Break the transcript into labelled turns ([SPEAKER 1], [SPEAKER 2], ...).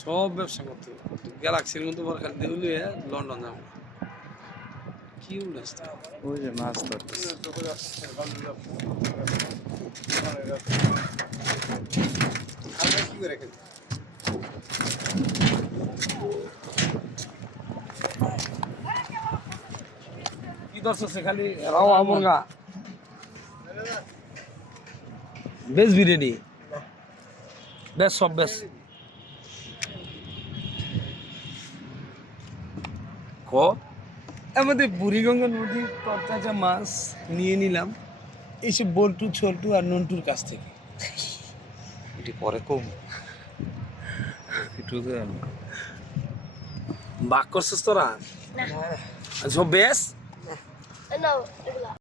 [SPEAKER 1] সব ব্যবসা করতে গ্যালাক্সির মতো বড় খালি দেউলি লন্ডন যাব। কি উড়াচ্ছে
[SPEAKER 2] ওই যে মাছ ধরতেছে।
[SPEAKER 1] কি ধরছে খালি রাওয়া মুরগা। বেশ বিরিয়ানি। বেশ সব বেশ। ক? আমাদের বুড়িগঙ্গা নদীর তরতাজা মাছ নিয়ে নিলাম। এইসব বল্টু ছোল্টু আর নন্টুর কাছ থেকে।
[SPEAKER 2] এটি পরে কম। একটু
[SPEAKER 1] বাক করছিস তোরা? সব বেশ।
[SPEAKER 3] No, এগুলা